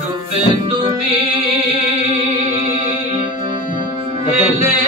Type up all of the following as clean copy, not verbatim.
রূপে তুমি এলে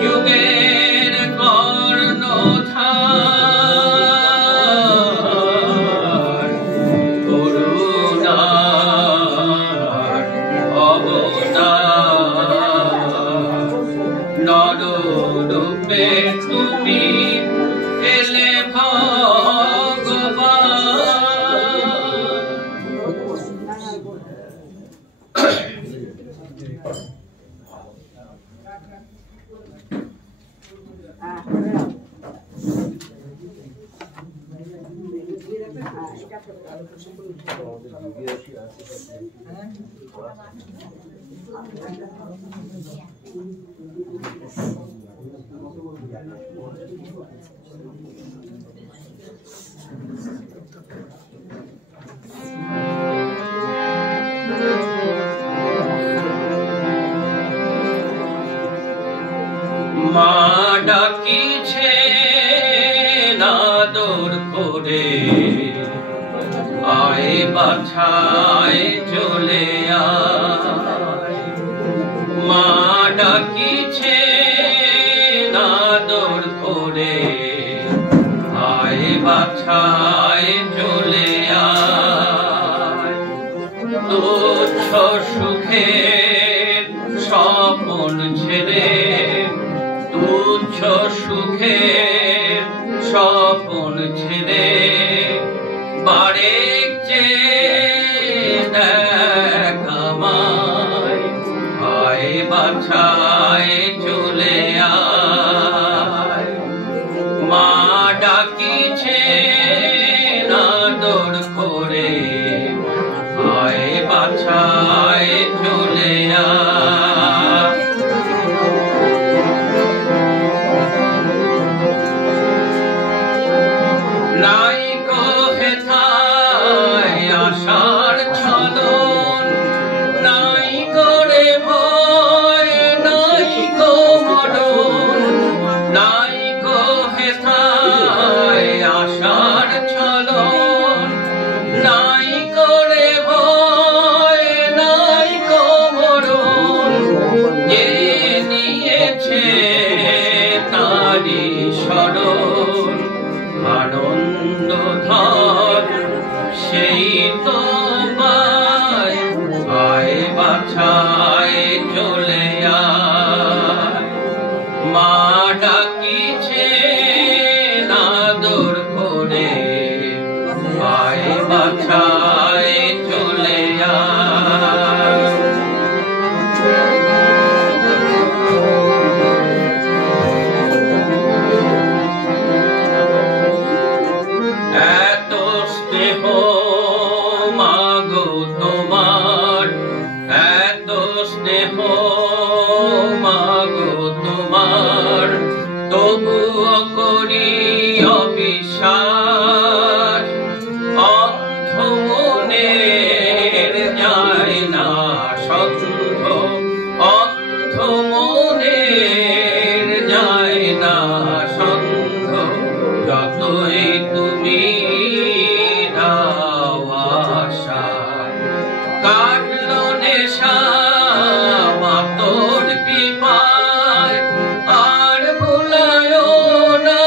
যুগের কর্ণধার মা ডাকিছে আদর করে, আয় বাছায় চলে আয়। মা ডাকিছে আদর করে, আয় বাছায় চলে আয়। তুচ্ছ সুখের স্বপন ছেড়ে, তুচ্ছ সুখের স্বপন ছেড়ে, বারেক চেয়ে দেখ আমায়, আয় বাছায় চলে আয়। মা ডাকিছে আদর করে, আয় বাছায় চলে আয়। নাই কো হেথায় আশার ছলন, নাই করে ভয়, নাই কো মরণ। নাই কো হেথায় আশার ছলন, নাই করে ভয়, নাই কো মরণ। যে নিয়েছে তারি শরণ, আনন্দ ধর সেই তো পায়, আয় বাছায় চলে আয়। মা ডাকিছে আদর করে, আয় বাছায় চলে আয়। এত স্নেহ মাগো তোমার, এত স্নেহ মাগো তোমার, তবুও করি অবিশ্বাস। অন্ধ মনের যায় না সন্ধ, অন্ধ মনের যায় না সন্ধ। যতই তুমি দাও আশা, কাটলো নেশা মাতোর কৃপায়। আর ভুলায় না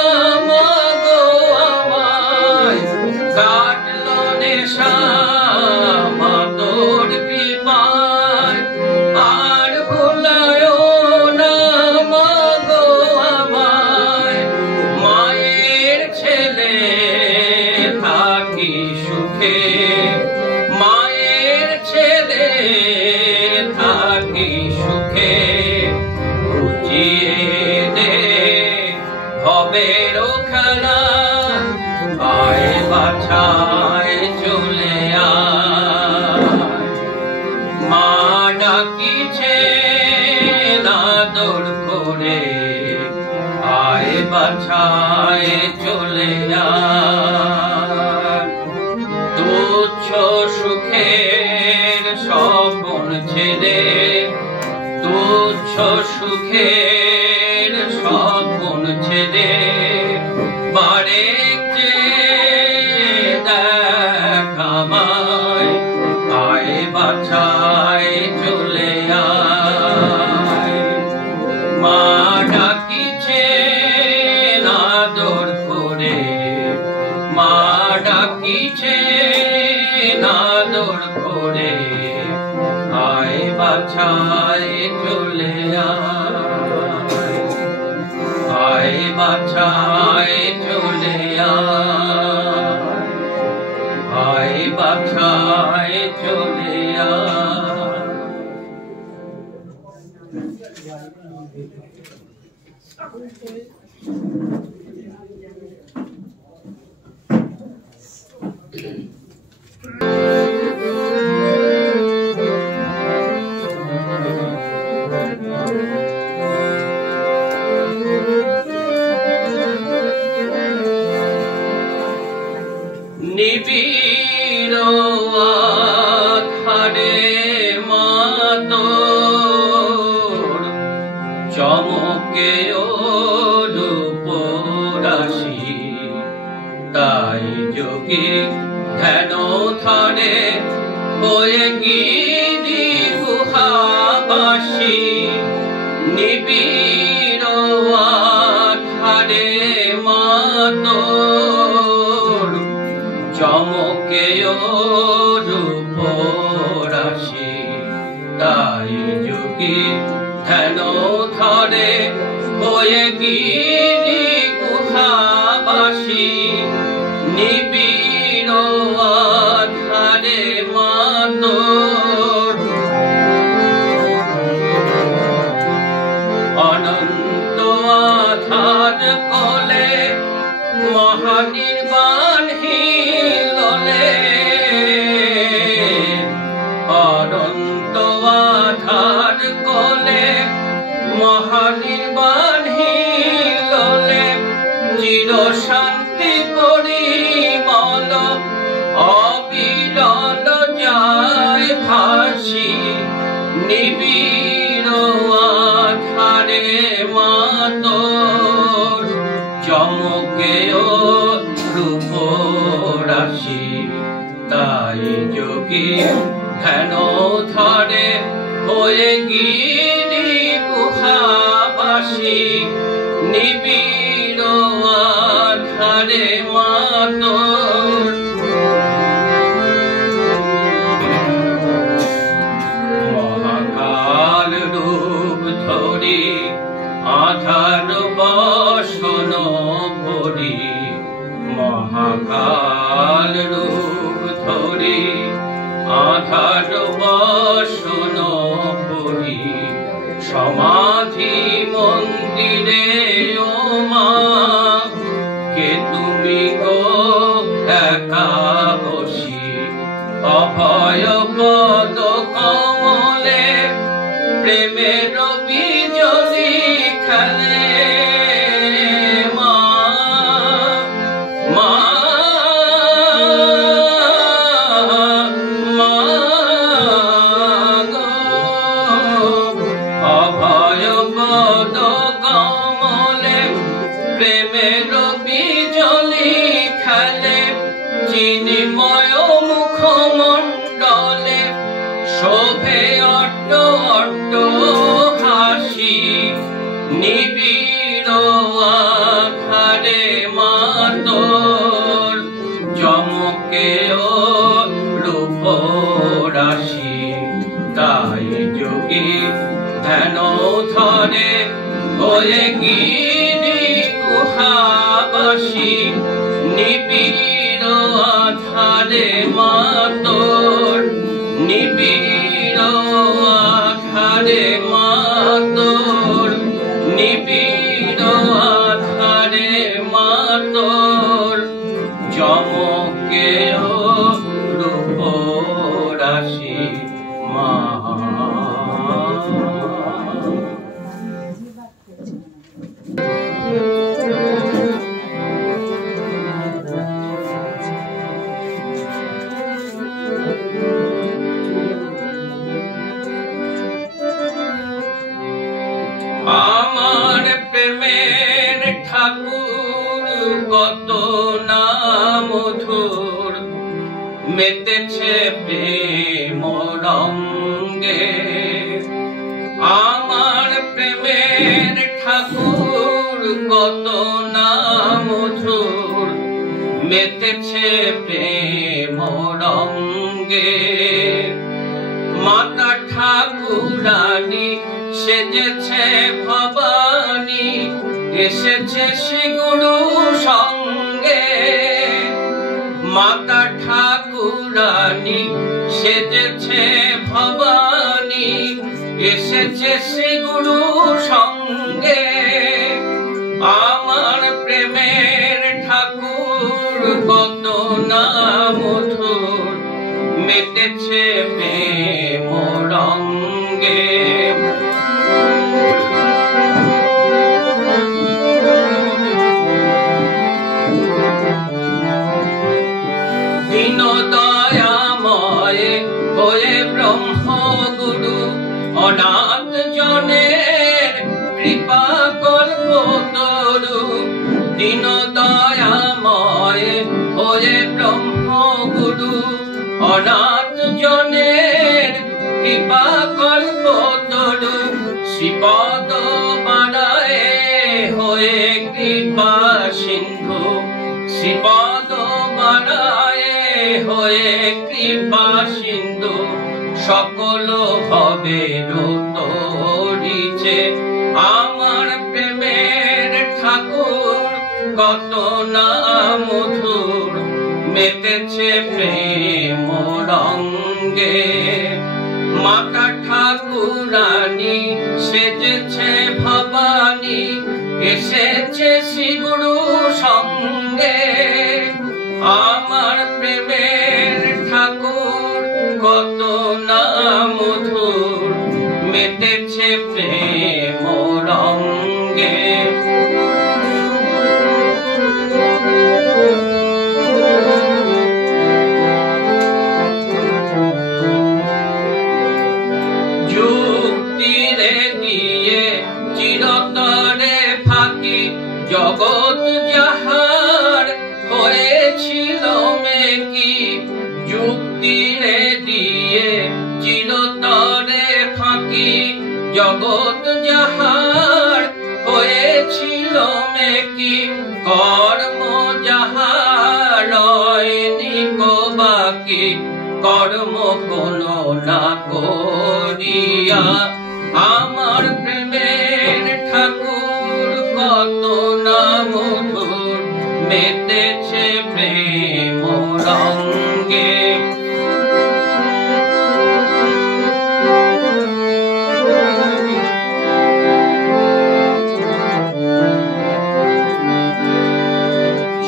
মাগো আমায়, কাটলো নেশা মাতোর কৃপায়। আর ভুলায় না মাগো আমায়, মায়ের ছেলে থাকি সুখে, মায়ের ছেলে থাকি সুখে। বুঝিয়ে দে ভবের খেলা, আয় বাছায় চলে আয়। মা ডাকিছে আদর করে, আয় বাছায় চলে আয়। তুচ্ছ সুখের স্বপন ছেড়ে, তুচ্ছ সুখের স্বপন ছেড়ে, বারেক চেয়ে দেখ আমায়, আয় বাছায় চলে আয়। মা ডাকিছে আদর করে, মা ডাকিছে আদর করে, আয় বাছায় চলে আয়, আয় বাছায় চলে আয়, আয় বাছায় চলে আয়। চমকে রূপ রাশি তাই যোগী ধ্যান ধরে হয়ে গিরি গুহাবাসী নিবিড় আধারে মাতোর চমকে রূপ রাশি তাই যোগী ধ্যান ধরে হয়ে গিরি গুহাবাসী নিবিড় আধারে মাতোর অনন্ত আধার কোলে মহানির্বাণ হিললে অনন্ত আধার কোলে মহানির্বাণ হিললে চির শান্তি পরিমল অবিরল যায় ভাসি নিবিড় আধারে মাতোর চমকে রূপ রাশি তাই যোগী ধ্যান ধরে হয়ে গিরি গুহাবাসী নিবিড় আধারে মাতোর মহাকাল রূপ ধরি আধার বসন ভরি মহাকাল রূপ ধরি আধার বসন ভরি সমাধি মন্দিরে ও মা কে তুমি গো একা বসি অভয় পদ কমলে প্রেমের বিজলি খেলে মা মা মা গো অভয় পদ কমলে প্রেমের বিজলি খেলে চিন্ময় মুখমণ্ডলে শোভে অট্ট অট্ট হাসি নিবিড় আধারে মাতোর চমকে রূপ রাশি তাই যোগী ধ্যান ধরে হয়ে গিরি গুহাবাসী নিবিড় আধারে মাতোর নিবিড় আধারে মাতোর নিবিড় আধারে মাতোর চমকে রূপ রাশি মা আমার প্রেমের ঠাকুর কত না মধুর মেতেছে প্রেম রঙ্গে আমার প্রেমের ঠাকুর কত না মধুর মেতেছে প্রেম রঙ্গে মাতা ঠাকুরানী সেজেছে ভবানী এসেছে শ্রী গুরু সঙ্গে মাতা ঠাকুরানী সেজেছে ভবানী এসেছে শ্রী গুরু সঙ্গে আমার প্রেমের ঠাকুর কত না মধুর মেতেছে প্রেম রঙ্গে দীন দয়াময় হয়ে ব্রহ্ম গুরু অনাথ জনের দীন দয়াময় হয়ে ব্রহ্মগুরু অনাথ জনের কৃপা কল্পতরু শ্রীপদ বাড়ায় হয়ে কৃপা সিন্ধু শ্রীপদ বাড়ায় হয়ে কৃপা সিন্ধু সকল হবে তরিছে আমার প্রেমের ঠাকুর কত না মধুর মেতেছে প্রেম রঙ্গে মাতা ঠাকুরানী সেজেছে ভবানী এসেছে শ্রীগুরু সঙ্গে আমার প্রেমের ঠাকুর কত না মধুর মেতেছে প্রেম রঙ্গে যুক্তিরে দিয়ে চিরতরে ফাঁকি জগৎ যাহার হয়েছিল মেকি যুক্তিরে দিয়ে চিরতরে ফাঁকি জগৎ যাহার হয়েছিল মেকি কর্ম যাহার বাকি কর্ম কোন না করিয়া আমার প্রেমের ঠাকুর কত না মধুর মেতেছে প্রেম রঙ্গে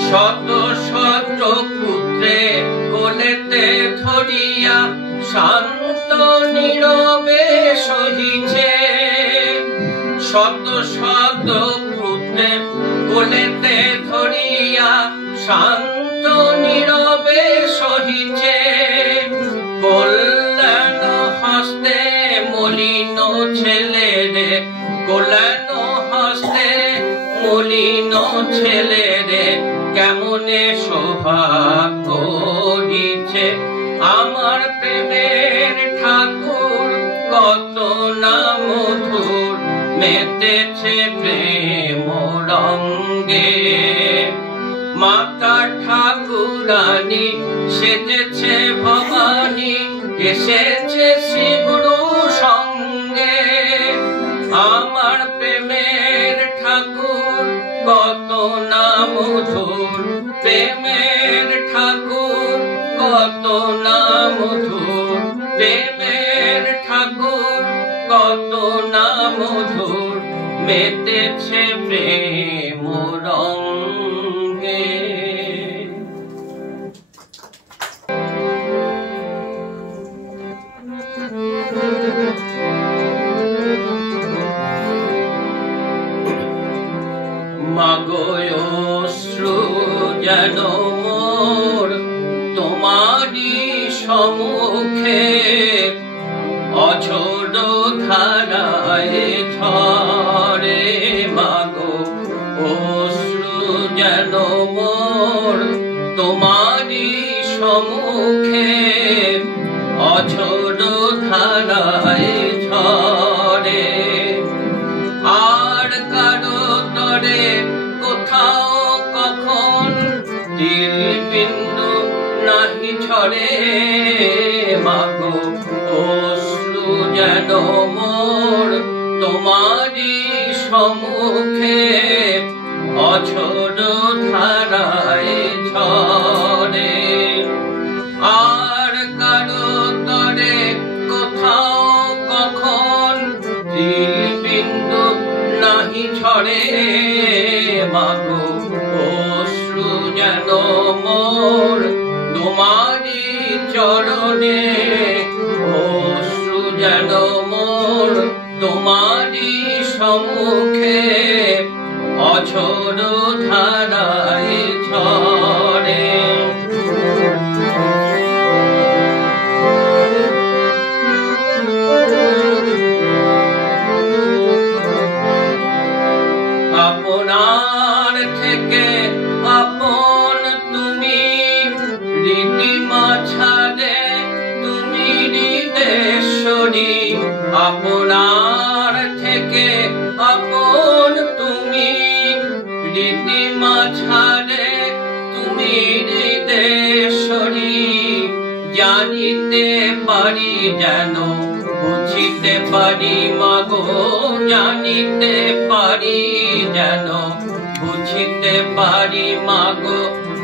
শত শত পুত্রে কোলেতে ধরিয়া শান্ত নীরবে সহিছে শত শত পুত্রে কোলেতে ধরিয়া শান্ত নীরবে সহিছে কল্যাণ হস্তে মলিন ছেলে রে কল্যাণ হস্তে মলিন ছেলে রে কেমনে শোভা করিছে আমার প্রেমের ঠাকুর কত না মধুর মেতেছে প্রেম রঙ্গে মাতা ঠাকুরানী সেজেছে ভবানী এসেছে শ্রীগুরু সঙ্গে আমার প্রেমের ঠাকুর কত না মধুর প্রেমের ঠাকুর কত না মধুর প্রেমের ঠাকুর কত না মধুর মেতেছে প্রেম রঙ্গে মাগোয় অশ্রু যেন মোর তোমারি সম্মুখে অঝোর ধারায় ঝরে মাগো অশ্রু যেন মোর তোমারি সম্মুখে অঝোর ধারায় ঝরে আর কারো তরে কোথাও কখন তিল বিন্দু নাহি ঝরে মাগো অশ্রু যেন মোর তোমারি সম্মুখে অঝোর ধারায় ঝরে আর কারো তরে কোথাও কখন তিল বিন্দু নাহি ঝরে মাগো অশ্রু যেন মোর তোমারি চরণে অশ্রু যেন মোর তোমারি সম্মুখে অঝোর ধারায় ঝরে আপনার থেকে জানিতে পারি যেন বুঝিতে পারি মাগো জানিতে পারি যেন বুঝিতে পারি মাগো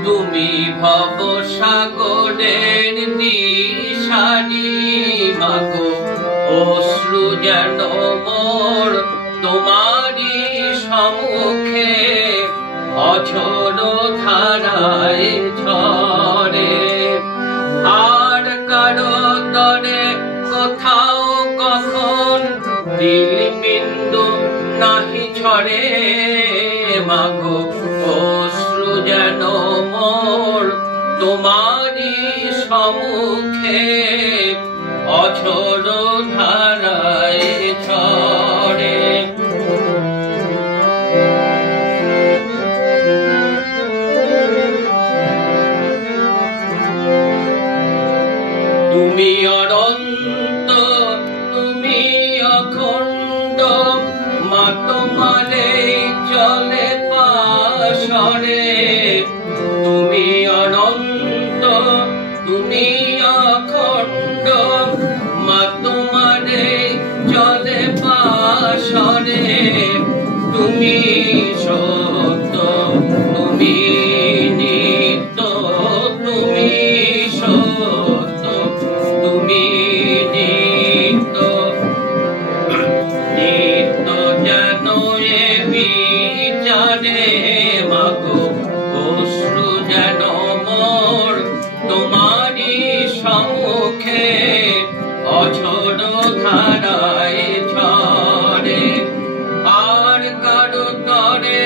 তুমি ভব সাগরের দিশারি মাগো অশ্রু যেন মোর তোমারি সম্মুখে অঝোর ধারায় ঝরে আর কারো তরে কোথাও কখন তিলবিন্দু নাহি ঝরে মাগো অশ্রু যেন মোর তোমারি সম্মুখে অঝোর ধারায় ঝরে তুমি অনন্ত তুমি অখণ্ড মা তোমারে চলে পাশরে তুমি অনন্ত তুমি অখণ্ড মা তোমারে চলে পাশরে তুমি সত্য তুমি নিত্য তুমি সত্য তুমি নিত্য নিত্য যেন এ বিচারে মাগো অশ্রু যেন মোর তোমারি সম্মুখে অঝোর ধারায় ঝরে আর কারো তরে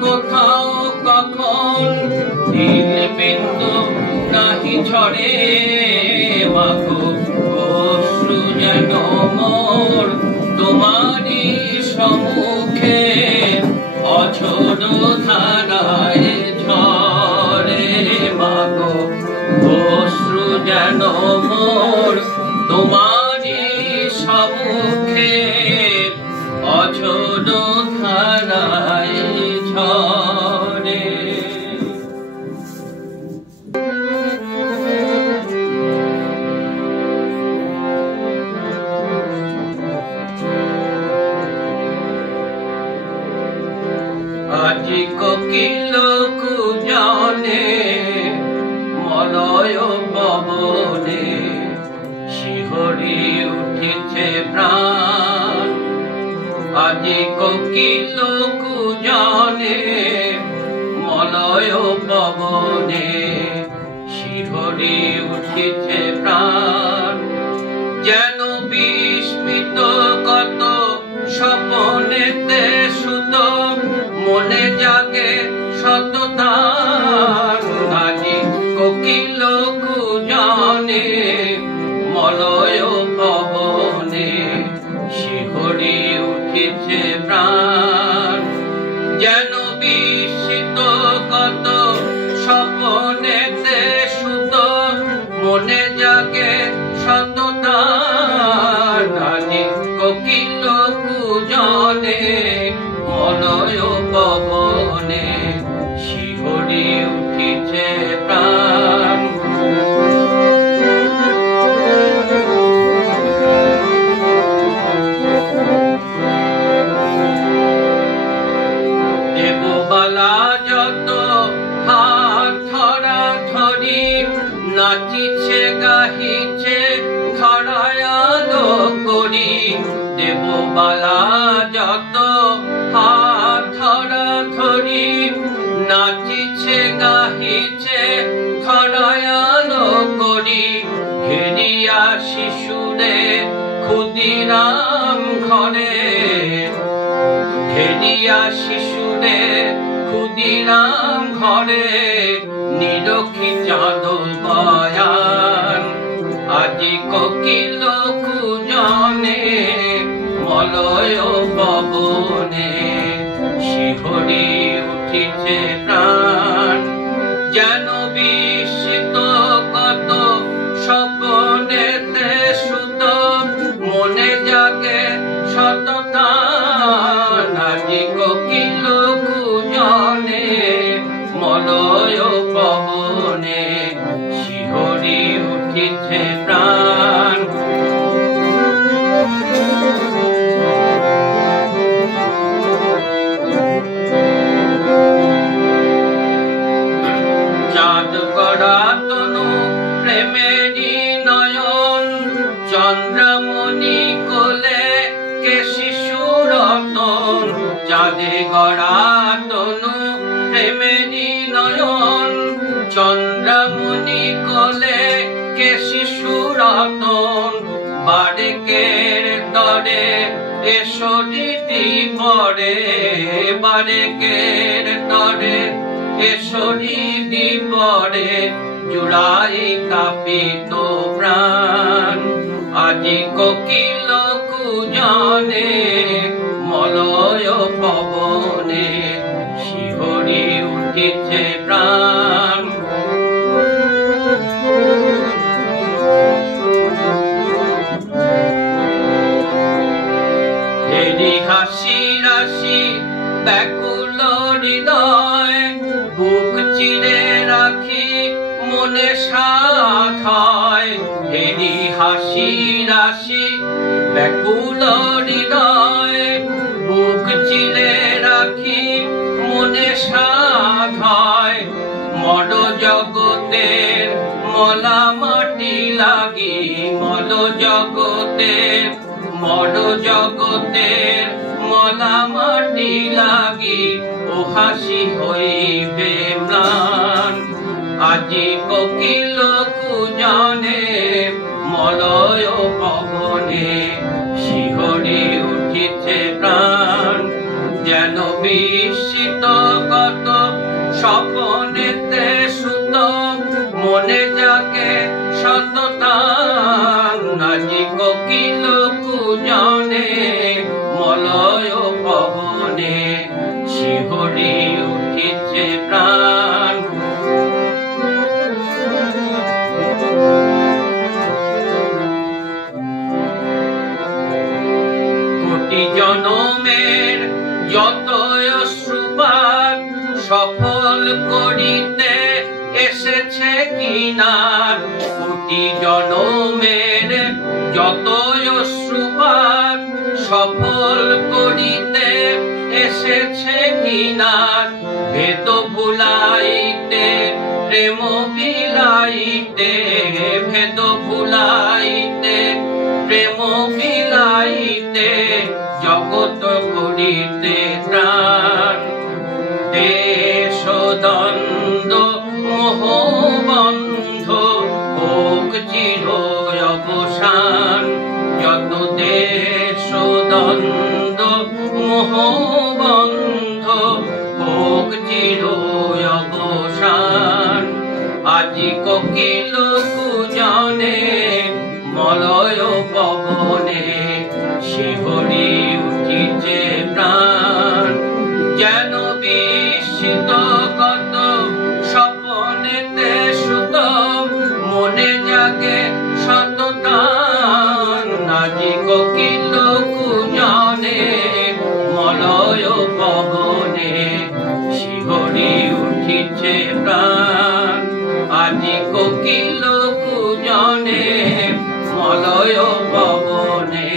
কোথাও কখন তিলবিন্দু নাহি ঝরে মাগো অশ্রু যেন মোর তোমারি সম্মুখে অঝোর ধারায় ঝরে মাগো অশ্রু যেন মোর তোমারি সম্মুখে অঝোর ধারায় ঝরে আজি কোকিল কুজনে মলয় পবনে শিহরি উঠেছে প্রাণ আজি কোকিল কুজনে মলয় পবনে শিহরি উঠেছে প্রাণ যেন বিস্মিত কত স্বপনেতে সুত মনে জাগে সততার আজি কোকিল কুজনে মলয় পবনে শিহরি উঠেছে প্রাণ যেন বিস্মিত কত স্বপনেতে সুত মনে জাগে সততার আজি কোকিল কুজনে মলয় পবনে শিহরি উঠিছে প্রাণ দেববালা যত হাত ধরা ধরি নাচিছে গাহিছে ধরায়ালো করি দেববালা যত হাত ধরা ধরি নাচিছে গাহিছে ধরায়ালো করি ঘেরিয়া শিশুরে ক্ষুদিরাম ঘরে ঘেরিয়া শিশুরে ক্ষুদিরাম ঘরে নিরখি চাঁদ বয়ান আজি কোকিল কুজনে মলয় পবনে শিহরি উঠিছে প্রাণ যেন বিস্মিত কত স্বপনেতে সুত মনে জাগে সততান আজি কোকিল কুজনে মলয় পবনে শিহরি উঠিছে প্রাণ চাঁদে গড়া তনু প্রেমেরই নয়ন চন্দ্রমণি কোলে কে শিশু রতন বারেকের তরে এসরিটি পরে বারেকের তরে এসরিটি পরে জুড়াই কাঁপিত প্রাণ আজি কোকিল কুজনে মলয় পবনে শিহরি উঠিছে প্রাণ হেরি হাসি রাশি ব্যাকুল হৃদয় বুক চিরে রাখি মনে সাথ হয় হেরি হাসি রাশি ব্যাকুল হৃদয় বুক চিরে রাখি মনে সাথ হয় মড জগতের মলা মাটি লাগি মড জগতের মড জগতের মলা মাটি লাগি ও হাসি হইবে ম্লান আজি কোকিল কুজনে মলয় পবনে শিহরি উঠিছে প্রাণ যেন বিস্মিত কত স্বপনেতে সুত মনে জাগে সততান আজি কোকিল কুজনে মলয় পবনে শিহরি উঠিছে প্রাণ কোটি জনমের যত অশ্রুপাত সফল করিতে এসেছে কিনার কোটি জনমের যত অশ্রুপাত সফল করিতে এসেছে কিনার ভেদ ভুলাইতে প্রেম বিলাইতে ভেদ ভুলাইতে প্রেম বিলাইতে জগৎ করিতে প্রাণ দেশ দ্বন্দ্ব মোহবন্ধ হোক চির অবসান যত দেশ দ্বন্দ্ব মোহবন্ধ হোক চির অবসান আজি কোকিল কুজনে মলয় পবনে শিহরি উঠিছে প্রাণ যেন বিস্মিত কত স্বপনেতে সুত মনে জাগে সততান আজি কোকিল কুজনে মলয় পবনে শিহরি উঠিছে প্রাণ আজি কোকিল কুজনে মলয় পবনে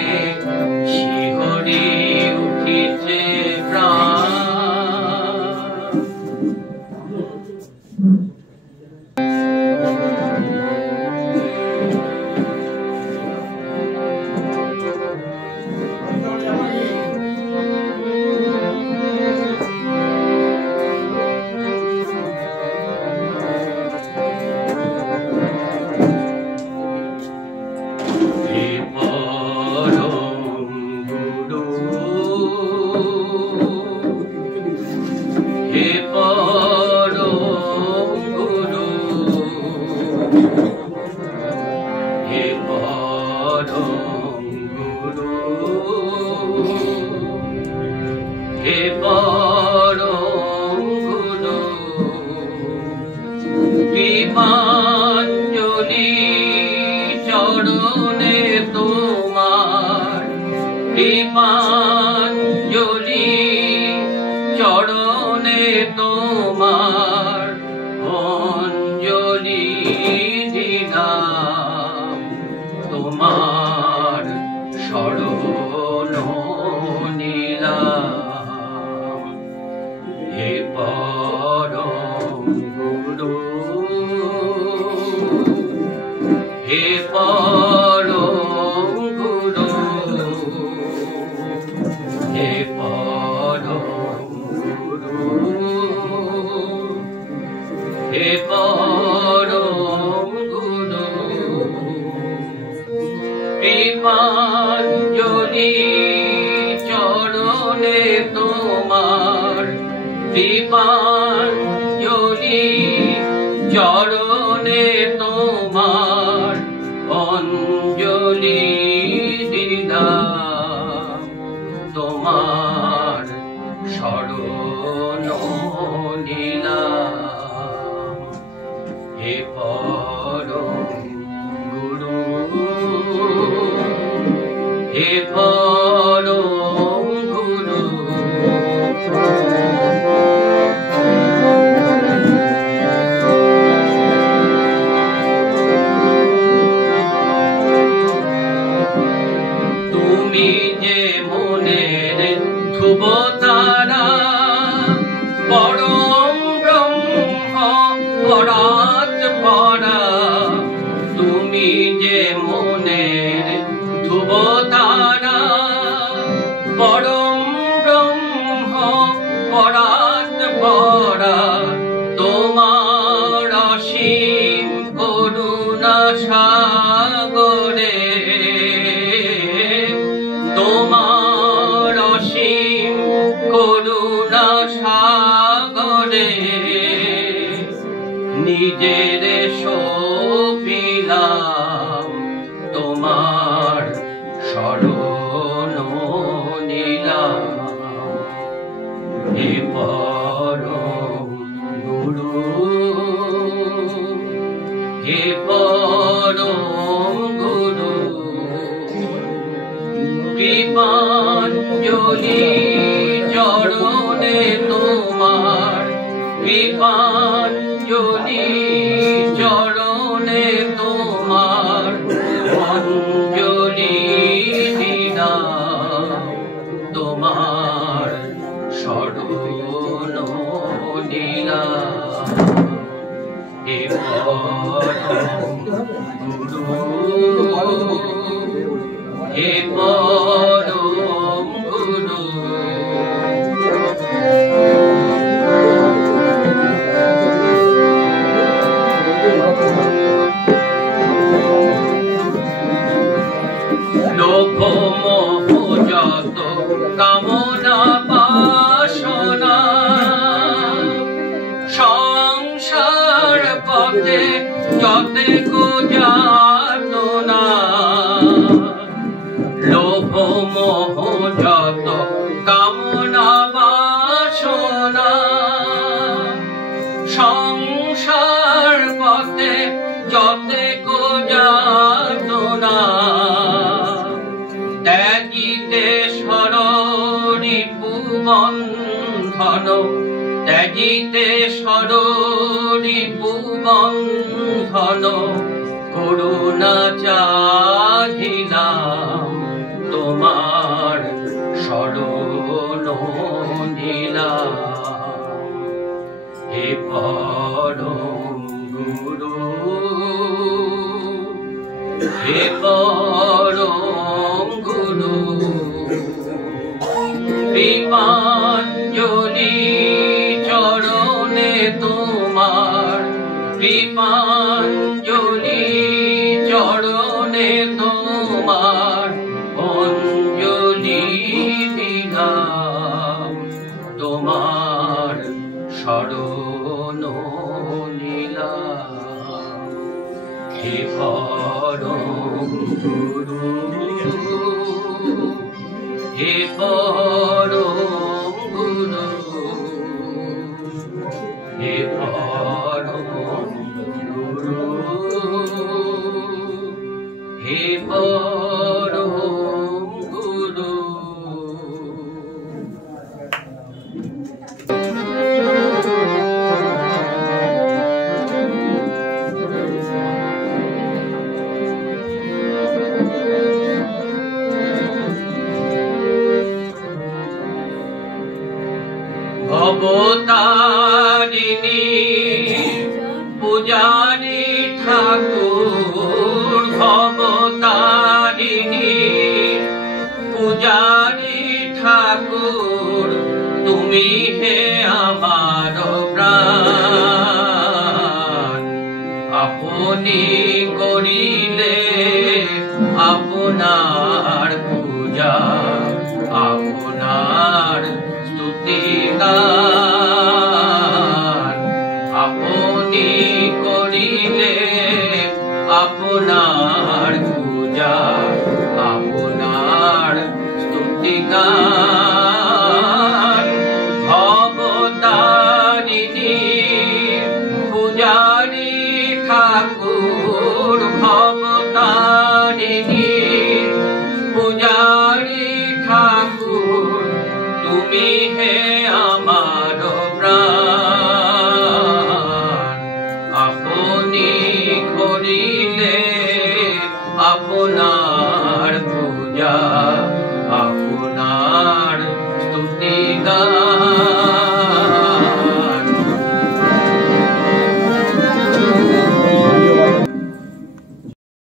শিহরি উঠিছে প্রাণ দীপাঞ্জলি চরণে তোমার দীপাঞ্জলি চরণে তোমার অঞ্জলি দিলাম তোমার শরণ নিলাম তোমার দীপাঞ্জলি চরণে তোমার অঞ্জলি দিলাম তোমার শরণ নিলাম হে পরম গুরু হে পরম গুরু তুমি যে মনের ধ্রুব তারা পরম ব্রহ্ম পরাৎ পরা তুমি যে মনের ধ্রুব তারা পরম ব্রহ্ম পরাৎ পরা তোমার অসীম করুণা সাগরে তোমার অসীম করুণা সাগরে নিজের সপিলাম তোমার শরণ নিলাম হে পরম গুরু হে পরম গুরু কৃপাঞ্জলি চরণে তোমার কৃপাঞ্জলি চরণে তোমার অঞ্জলি দিলাম তোমার শরণ নিলাম হে পরম গুরু হে পরম গুরু লোভ মোহ যত কামনা বাসনা সংসার পথে যতে যাতনা লোভ মোহ যত কামনা বাসনা সংসার পথে যতে যাতনা ত্যাগিতে সরিপু বন্ধন ত্যাগিতে সরিপু বন্ধন করুণা চাহিলাম তোমার শরণ নিলাম হে পরম গুরু হে পরম গুরু কৃপাঞ্জলি চরণে তোমার কৃপাঞ্জলি চরণে তোমার অঞ্জলি দিলাম তোমার শরণ নিলাম হে পরম গুরু হে পরম গুরু হে পরম গুরু হে পরম গুরু ভবতারিণী পূজারি ঠাকুর ভবতারিণী পূজারি ঠাকুর তুমি হে আমার প্রাণ আপনি করিলে আপনার পূজা আপনার অধিকার ভবতারিণী পূজারি ঠাকুর ভবতারিণী পূজারি ঠাকুর তুমি হে আমার প্রাণ আপনি করিলে আপনার পূজা আপনার